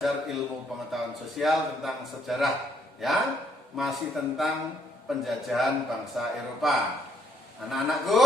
Ilmu pengetahuan sosial tentang sejarah, ya, masih tentang penjajahan bangsa Eropa. Anak-anakku,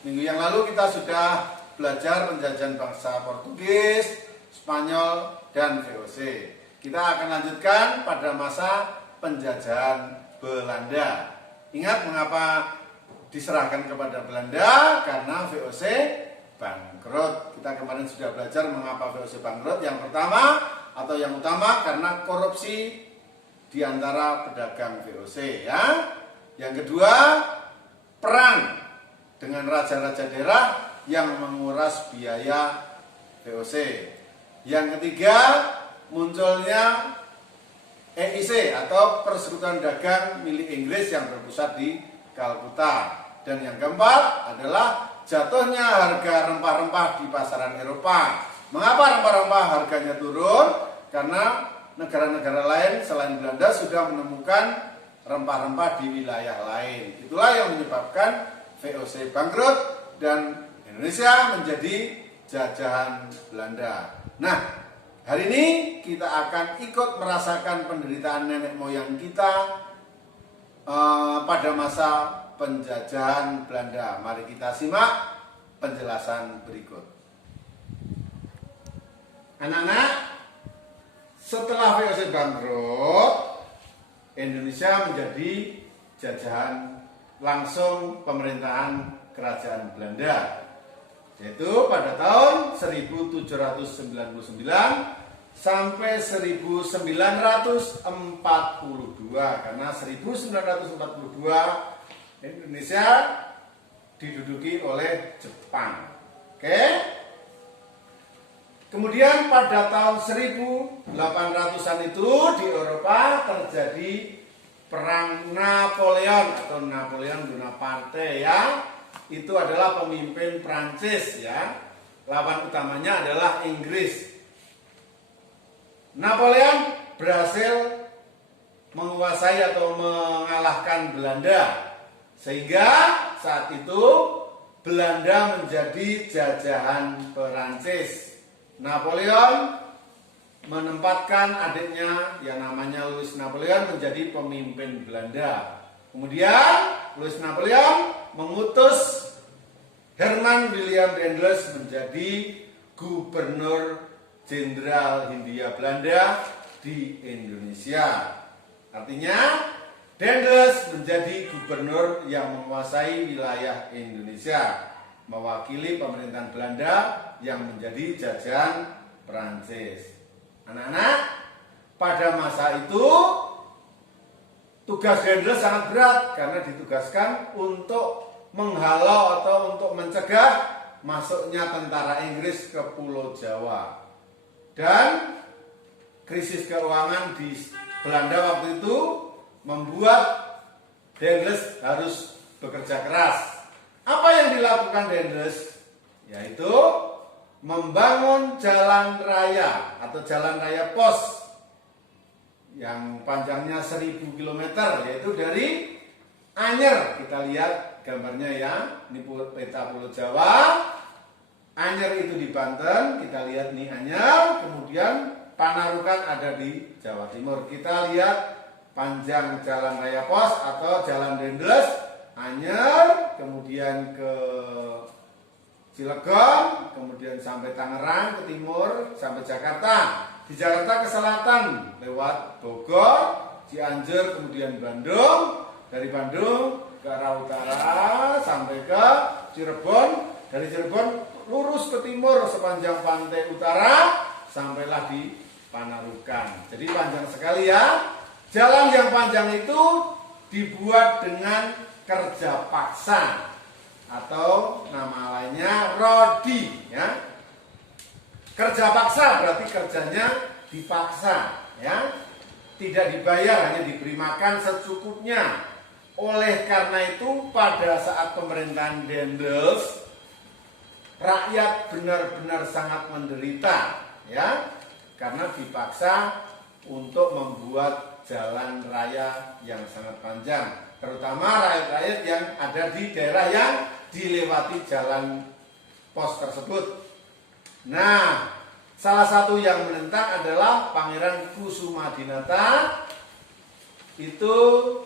minggu yang lalu kita sudah belajar penjajahan bangsa Portugis, Spanyol, dan VOC. Kita akan lanjutkan pada masa penjajahan Belanda. Ingat mengapa diserahkan kepada Belanda? Karena VOC bangkrut. Kita kemarin sudah belajar mengapa VOC bangkrut. Yang pertama atau yang utama karena korupsi di antara pedagang VOC, ya. Yang kedua, perang dengan raja-raja daerah yang menguras biaya VOC. Yang ketiga, munculnya EIC atau Persekutuan Dagang milik Inggris yang berpusat di Kalkuta. Dan yang keempat adalah jatuhnya harga rempah-rempah di pasaran Eropa. Mengapa rempah-rempah harganya turun? Karena negara-negara lain selain Belanda sudah menemukan rempah-rempah di wilayah lain. Itulah yang menyebabkan VOC bangkrut dan Indonesia menjadi jajahan Belanda. Nah, hari ini kita akan ikut merasakan penderitaan nenek moyang kita pada masa penjajahan Belanda. Mari kita simak penjelasan berikut. Anak-anak, setelah VOC bangkrut, Indonesia menjadi jajahan langsung pemerintahan kerajaan Belanda, yaitu pada tahun 1799 sampai 1942. Karena 1942 Indonesia diduduki oleh Jepang. Oke. Kemudian pada tahun 1800-an itu di Eropa terjadi perang Napoleon atau Napoleon Bonaparte, ya. Itu adalah pemimpin Prancis, ya. Lawan utamanya adalah Inggris. Napoleon berhasil menguasai atau mengalahkan Belanda, sehingga saat itu Belanda menjadi jajahan Perancis. Napoleon menempatkan adiknya yang namanya Louis Napoleon menjadi pemimpin Belanda. Kemudian Louis Napoleon mengutus Herman William Daendels menjadi gubernur jenderal Hindia Belanda di Indonesia. Artinya Daendels menjadi gubernur yang menguasai wilayah Indonesia, mewakili pemerintahan Belanda yang menjadi jajahan Prancis. Anak-anak, pada masa itu tugas Daendels sangat berat karena ditugaskan untuk menghalau atau untuk mencegah masuknya tentara Inggris ke Pulau Jawa. Dan krisis keuangan di Belanda waktu itu membuat Daendels harus bekerja keras. Apa yang dilakukan Daendels? Yaitu membangun jalan raya atau jalan raya pos yang panjangnya 1000 km, yaitu dari Anyer. Kita lihat gambarnya, ya. Ini peta Pulau Jawa. Anyer itu di Banten. Kita lihat nih Anyer. Kemudian Panarukan ada di Jawa Timur. Kita lihat panjang jalan raya pos atau jalan Daendels, Anyer, kemudian ke Cilegon, kemudian sampai Tangerang ke timur, sampai Jakarta. Di Jakarta ke selatan lewat Bogor, Cianjur, kemudian Bandung. Dari Bandung ke arah utara sampai ke Cirebon. Dari Cirebon lurus ke timur sepanjang pantai utara sampailah di Panarukan. Jadi panjang sekali, ya. Jalan yang panjang itu dibuat dengan kerja paksa atau nama lainnya rodi, ya. Kerja paksa berarti kerjanya dipaksa, ya. Tidak dibayar, hanya diberi makan secukupnya. Oleh karena itu pada saat pemerintahan Daendels, rakyat benar-benar sangat menderita, ya. Karena dipaksa untuk membuat jalan raya yang sangat panjang, terutama rakyat-rakyat yang ada di daerah yang dilewati jalan pos tersebut. Nah, Salah satu yang menentang adalah Pangeran Kusumadinata, itu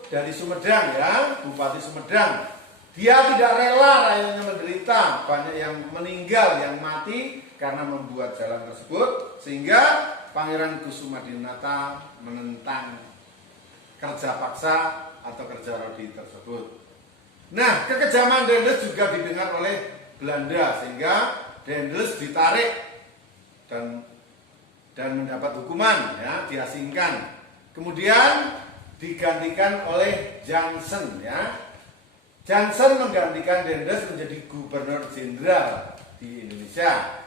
dari Sumedang ya, Bupati Sumedang. Dia tidak rela rakyatnya menderita, banyak yang meninggal, yang mati karena membuat jalan tersebut, sehingga Pangeran Kusumadinata menentang kerja paksa atau kerja rodi tersebut. Nah, kekejaman Daendels juga didengar oleh Belanda, sehingga Daendels ditarik dan mendapat hukuman ya, diasingkan. Kemudian digantikan oleh Jansen ya. Jansen menggantikan Daendels menjadi gubernur jenderal di Indonesia.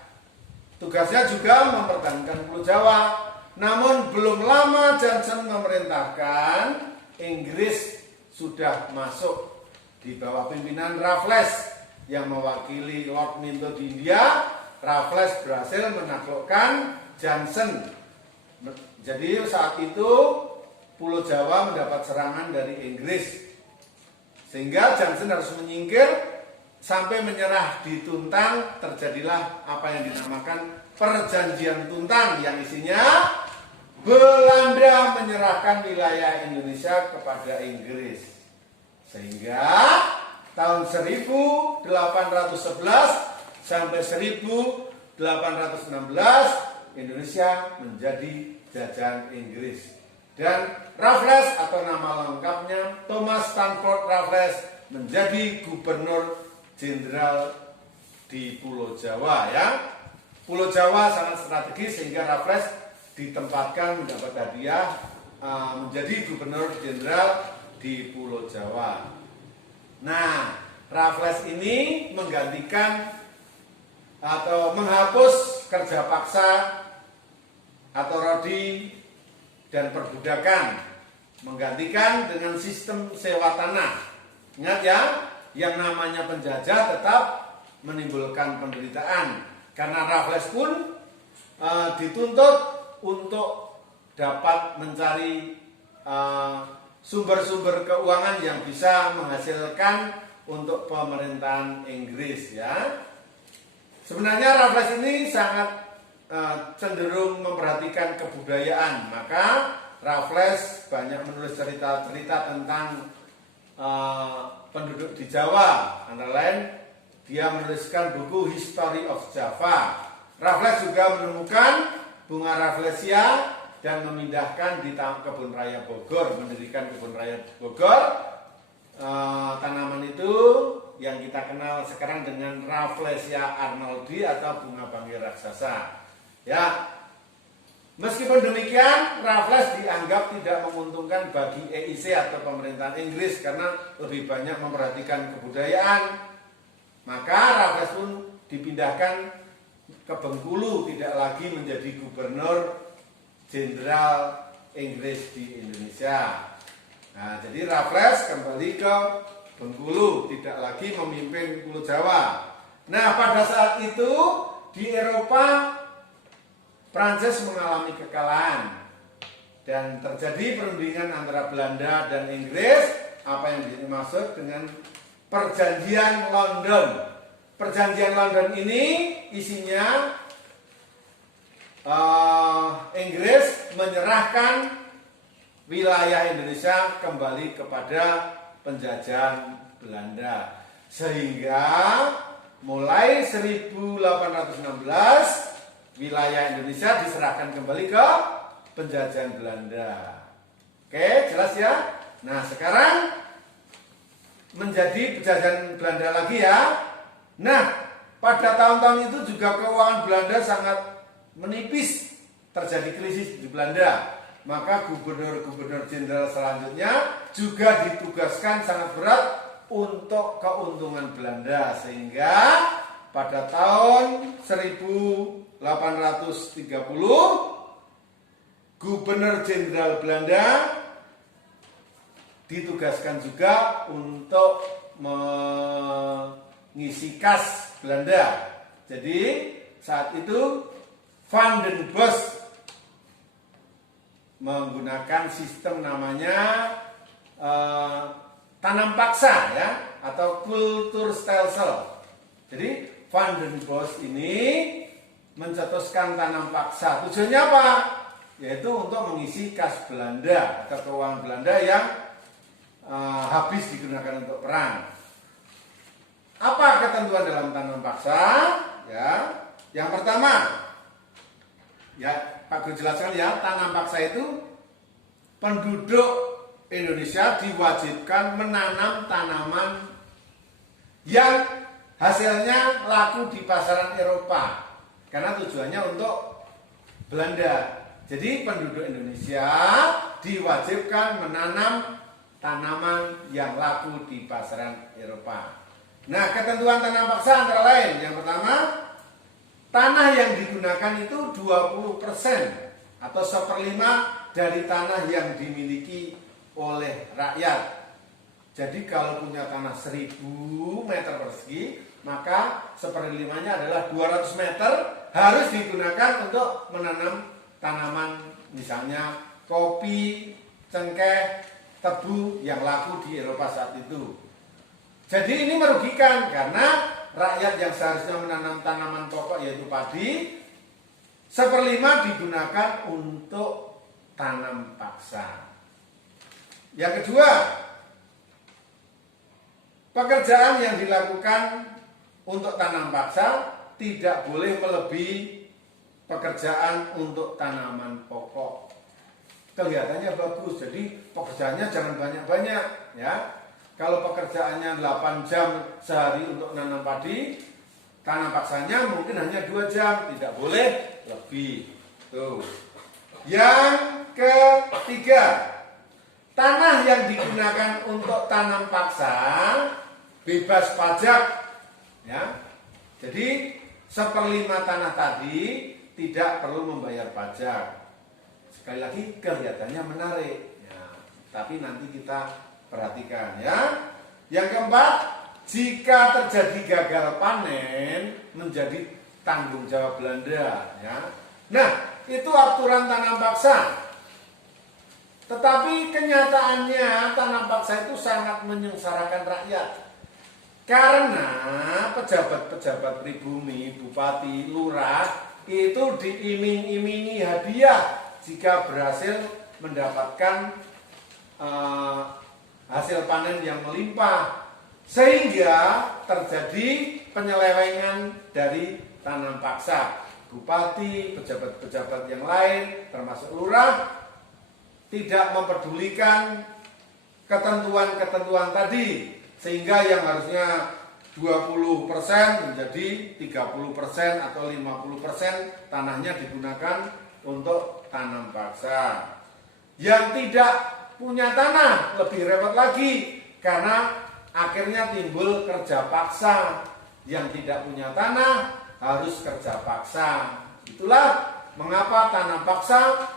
Tugasnya juga mempertahankan Pulau Jawa. Namun belum lama Jansen memerintahkan, Inggris sudah masuk di bawah pimpinan Raffles yang mewakili Lord Minto di India. Raffles berhasil menaklukkan Jansen. Jadi saat itu Pulau Jawa mendapat serangan dari Inggris, sehingga Jansen harus menyingkir sampai menyerah di Tuntang. Terjadilah apa yang dinamakan Perjanjian Tuntang, yang isinya Belanda menyerahkan wilayah Indonesia kepada Inggris, sehingga tahun 1811 sampai 1816 Indonesia menjadi jajahan Inggris. Dan Raffles atau nama lengkapnya Thomas Stamford Raffles menjadi gubernur jenderal di Pulau Jawa ya. Pulau Jawa sangat strategis sehingga Raffles ditempatkan mendapat hadiah menjadi gubernur jenderal di Pulau Jawa. Nah, Raffles ini menggantikan atau menghapus kerja paksa atau rodi dan perbudakan, menggantikan dengan sistem sewa tanah. Ingat ya, yang namanya penjajah tetap menimbulkan penderitaan, karena Raffles pun dituntut untuk dapat mencari sumber-sumber keuangan yang bisa menghasilkan untuk pemerintahan Inggris ya. Sebenarnya Raffles ini sangat cenderung memperhatikan kebudayaan, maka Raffles banyak menulis cerita-cerita tentang penduduk di Jawa. Antara lain dia menuliskan buku History of Java. Raffles juga menemukan bunga Rafflesia dan memindahkan di kebun raya Bogor, mendirikan kebun raya Bogor. Tanaman itu yang kita kenal sekarang dengan Rafflesia arnoldi atau bunga bangkai raksasa. Ya, meskipun demikian, Raffles dianggap tidak menguntungkan bagi EIC atau pemerintahan Inggris karena lebih banyak memperhatikan kebudayaan. Maka Raffles pun dipindahkan ke Bengkulu, tidak lagi menjadi gubernur jenderal Inggris di Indonesia. Nah, jadi Raffles kembali ke Bengkulu, tidak lagi memimpin Pulau Jawa. Nah, pada saat itu di Eropa Prancis mengalami kekalahan dan terjadi perundingan antara Belanda dan Inggris, apa yang dimaksud dengan Perjanjian London. Perjanjian London ini isinya Inggris menyerahkan wilayah Indonesia kembali kepada penjajahan Belanda, sehingga mulai 1816 wilayah Indonesia diserahkan kembali ke penjajahan Belanda. Oke, jelas ya? Nah, sekarang menjadi penjajahan Belanda lagi ya. Nah, pada tahun-tahun itu juga keuangan Belanda sangat menipis, terjadi krisis di Belanda. Maka gubernur-gubernur jenderal selanjutnya juga ditugaskan sangat berat untuk keuntungan Belanda, sehingga pada tahun 1830 gubernur jenderal Belanda ditugaskan juga untuk mengisi kas Belanda. Jadi saat itu Van den Bosch menggunakan sistem namanya tanam paksa ya, atau kulturstelsel. Jadi Van den Bosch ini mencetuskan tanam paksa. Tujuannya apa? Yaitu untuk mengisi kas Belanda atau keuangan Belanda yang habis digunakan untuk perang. Apa ketentuan dalam tanam paksa? Ya, yang pertama, ya Pak Guru jelaskan ya, tanam paksa itu penduduk Indonesia diwajibkan menanam tanaman yang hasilnya laku di pasaran Eropa, karena tujuannya untuk Belanda. Jadi penduduk Indonesia diwajibkan menanam tanaman yang laku di pasaran Eropa. Nah, ketentuan tanam paksa antara lain, yang pertama, tanah yang digunakan itu 20% atau 1/5 dari tanah yang dimiliki oleh rakyat. Jadi kalau punya tanah 1000 meter persegi, maka 1/5-nya adalah 200 meter harus digunakan untuk menanam tanaman, misalnya kopi, cengkeh, tebu yang laku di Eropa saat itu. Jadi ini merugikan karena rakyat yang seharusnya menanam tanaman pokok yaitu padi, 1/5 digunakan untuk tanam paksa. Yang kedua, pekerjaan yang dilakukan untuk tanam paksa tidak boleh melebihi pekerjaan untuk tanaman pokok. Kelihatannya bagus, jadi pekerjaannya jangan banyak-banyak ya. Kalau pekerjaannya 8 jam sehari untuk nanam padi, tanam paksanya mungkin hanya 2 jam, tidak boleh lebih. Tuh. Yang ketiga, tanah yang digunakan untuk tanam paksa bebas pajak ya. Jadi 1/5 tanah tadi tidak perlu membayar pajak. Sekali lagi kelihatannya menarik ya, tapi nanti kita perhatikan ya. Yang keempat, jika terjadi gagal panen menjadi tanggung jawab Belanda ya. Nah, itu aturan tanam paksa. Tetapi kenyataannya tanam paksa itu sangat menyengsarakan rakyat. Karena pejabat-pejabat pribumi, bupati, lurah itu diiming-imingi hadiah jika berhasil mendapatkan hasil panen yang melimpah, sehingga terjadi penyelewengan dari tanam paksa. Bupati, pejabat-pejabat yang lain, termasuk lurah, tidak mempedulikan ketentuan-ketentuan tadi, sehingga yang harusnya 20% menjadi 30% atau 50% tanahnya digunakan untuk tanam paksa. Yang tidak punya tanah lebih repot lagi, karena akhirnya timbul kerja paksa. Yang tidak punya tanah harus kerja paksa. Itulah mengapa tanam paksa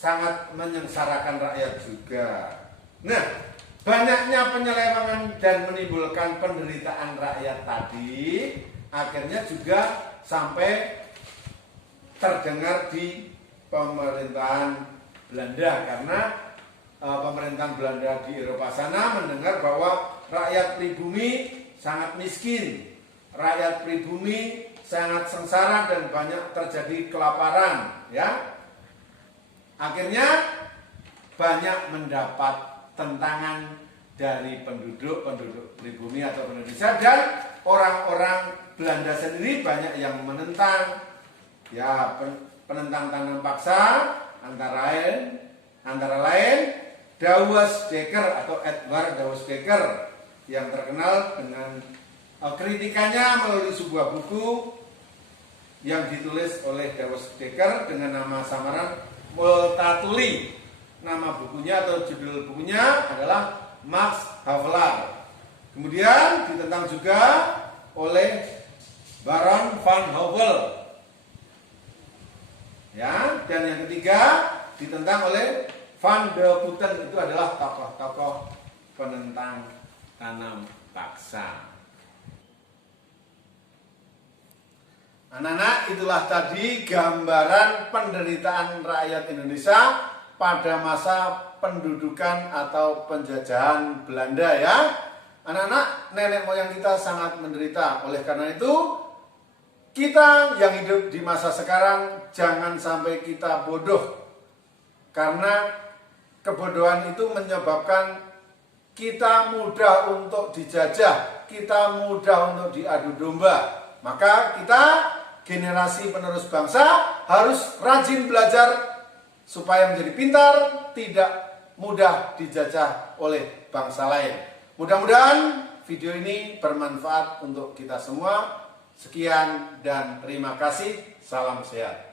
sangat menyengsarakan rakyat juga. Nah, banyaknya penyelewengan dan menimbulkan penderitaan rakyat tadi akhirnya juga sampai terdengar di pemerintahan Belanda, karena pemerintahan Belanda di Eropa sana mendengar bahwa rakyat pribumi sangat miskin, rakyat pribumi sangat sengsara dan banyak terjadi kelaparan ya. Akhirnya banyak mendapat tentangan dari penduduk pribumi atau Indonesia, dan orang-orang Belanda sendiri banyak yang menentang ya, penentang tanam paksa, antara lain Douwes Dekker atau Edward Douwes Dekker yang terkenal dengan kritikannya melalui sebuah buku yang ditulis oleh Douwes Dekker dengan nama samaran Multatuli. Nama bukunya atau judul bukunya adalah Max Havelaar. Kemudian ditentang juga oleh Baron van Howell. Ya, dan yang ketiga ditentang oleh Van de Putten. Itu adalah tokoh-tokoh penentang tanam paksa. Anak-anak, itulah tadi gambaran penderitaan rakyat Indonesia pada masa pendudukan atau penjajahan Belanda ya. Anak-anak, nenek moyang kita sangat menderita. Oleh karena itu, kita yang hidup di masa sekarang jangan sampai kita bodoh. Karena kebodohan itu menyebabkan kita mudah untuk dijajah, kita mudah untuk diadu domba. Maka kita generasi penerus bangsa harus rajin belajar supaya menjadi pintar, tidak mudah dijajah oleh bangsa lain. Mudah-mudahan video ini bermanfaat untuk kita semua. Sekian dan terima kasih. Salam sehat.